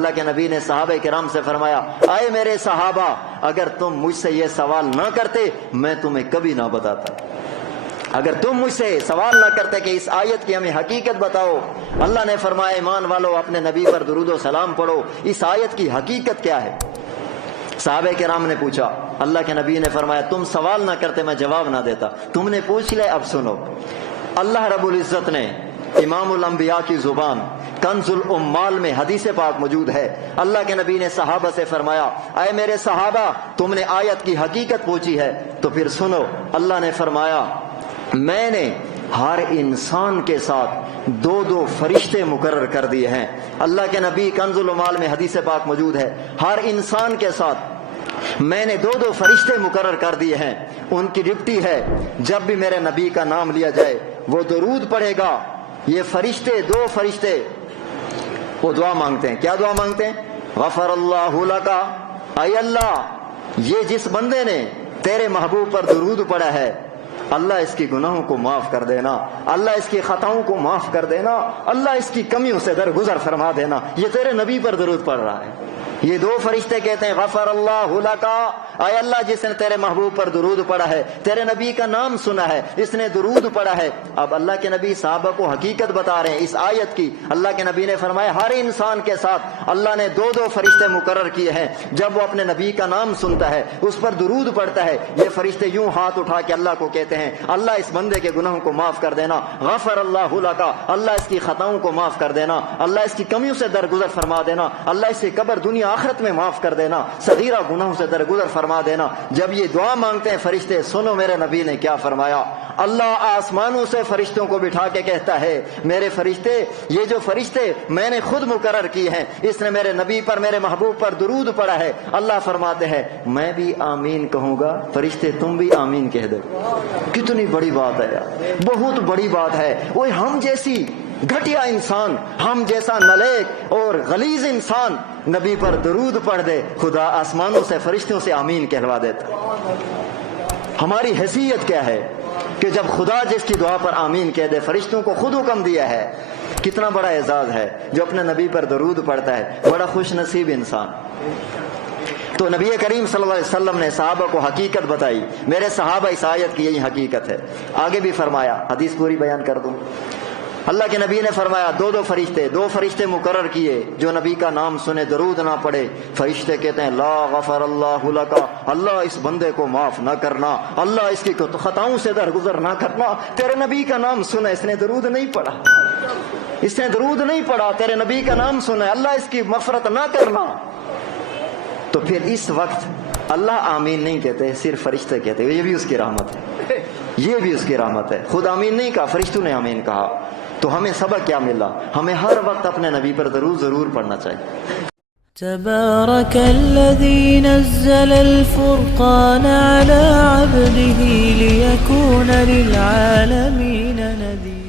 اللہ کے نبی نے صحابہ کرام سے فرمایا، اے میرے صحابہ، اگر تم مجھ سے یہ سوال نہ کرتے میں تمہیں کبھی نہ بتاتا۔ اگر تم مجھ سے سوال نہ کرتے کہ اس آیت کی ہمیں حقیقت بتاؤ، اللہ نے فرمایا ایمان والو اپنے نبی پر درود و سلام پڑھو، اس آیت کی حقیقت کیا ہے؟ صحابہ کرام نے پوچھا، اللہ کے نبی نے فرمایا تم سوال نہ کرتے میں جواب نہ دیتا، تم نے پوچھ لے اب سنو۔ اللہ رب العزت نے امام الانبیاء کی زبان کنز الامال میں حدیث پاک موجود ہے، اللہ کے نبی نے صحابہ سے فرمایا، اے میرے صحابہ تم نے آیت کی حقیقت پوچھی ہے تو پھر سنو۔ اللہ نے فرمایا میں نے ہر انسان کے ساتھ دو فرشتے مقرر کر دیے ہیں۔ اللہ کے نبی کنز الامال میں حدیث پاک موجود ہے، ہر انسان کے ساتھ میں نے دو فرشتے مقرر کر دیے ہیں، ان کی ڈیوٹی ہے جب بھی میرے نبی کا نام لیا جائے وہ درود پڑھے گا۔ یہ فرشتے دو فرشتے وہ دعا مانگتے ہیں، کیا دعا مانگتے ہیں؟ غفر اللہ لکا، اے اللہ یہ جس بندے نے تیرے محبوب پر درود پڑھا ہے اللہ اس کی گناہوں کو معاف کر دینا، اللہ اس کی خطاؤں کو معاف کر دینا، اللہ اس کی کمیوں سے درگزر فرما دینا۔ یہ تیرے نبی پر درود پڑھ رہا ہے۔ یہ دو فرشتے کہتے ہیں غفر اللہ لکا، اے اللہ جس نے تیرے محبوب پر درود پڑھا ہے، تیرے نبی کا نام سنا ہے، اس نے درود پڑھا ہے۔ اب اللہ کے نبی صحابہ کو حقیقت بتا رہے ہیں اس آیت کی۔ اللہ کے نبی نے فرمایا ہر انسان کے ساتھ اللہ نے دو فرشتے مقرر کیے ہیں، جب وہ اپنے نبی کا نام سنتا ہے اس پر درود پڑھتا ہے، یہ فرشتے یوں ہاتھ اٹھا کے اللہ کو کہتے ہیں اللہ اس بندے کے گناہوں کو معاف کر دینا، غفر اللہ لکا، اللہ اس کی خطاؤں کو معاف کر دینا، اللہ اس کی کمیوں سے درگزر فرما دینا، اللہ اس کی قبر دنیا آخرت میں معاف کر دینا، صغیرہ گناہوں سے درگزر فرما دینا۔ جب یہ دعا مانگتے ہیں فرشتے، سنو میرے نبی نے کیا فرمایا۔ اللہ آسمانوں سے فرشتوں کو بٹھا کے کہتا ہے میرے فرشتے، یہ جو فرشتے میں نے خود مقرر کیے ہیں، اس نے میرے نبی پر میرے محبوب پر درود پڑھا ہے۔ اللہ فرماتے ہیں میں بھی آمین کہوں گا، فرشتے تم بھی آمین کہہ دو۔ کتنی بڑی بات ہے یار، بہت بڑی بات ہے۔ وہ ہم جیسی گھٹیا انسان، ہم جیسا نلیک اور غلیظ انسان نبی پر درود پڑھ دے، خدا آسمانوں سے فرشتوں سے آمین کہلوا دیتا۔ ہماری حیثیت کیا ہے کہ جب خدا جس کی دعا پر آمین کہہ دے، فرشتوں کو خود حکم دیا ہے، کتنا بڑا اعزاز ہے جو اپنے نبی پر درود پڑھتا ہے، بڑا خوش نصیب انسان۔ تو نبی کریم صلی اللہ علیہ وسلم نے صحابہ کو حقیقت بتائی، میرے صحابہ اس آیت کی یہی حقیقت ہے۔ آگے بھی فرمایا، حدیث پوری بیان کر دوں۔ اللہ کے نبی نے فرمایا دو فرشتے مقرر کیے جو نبی کا نام سنے درود نہ پڑھے، فرشتے کہتے ہیں لا غفر اللہ لکا، اللہ اس بندے کو معاف نہ کرنا، اللہ اس کی خطاؤں سے درگزر نہ کرنا، تیرے نبی کا نام سنا اس نے درود نہیں پڑھا، اس نے درود نہیں پڑھا، تیرے نبی کا نام سنا اللہ اس کی مغفرت نہ کرنا۔ تو پھر اس وقت اللہ آمین نہیں کہتے، صرف فرشتے کہتے، یہ بھی اس کی رحمت ہے، یہ بھی اس کی رحمت ہے۔ خود آمین نہیں کہا، فرشتوں نے آمین کہا۔ تو ہمیں سبق کیا ملا؟ ہمیں ہر وقت اپنے نبی پر درود ضرور پڑھنا چاہیے۔ تبارك الذي نزل الفرقان على عبده ليكون للعالمين نذيرا۔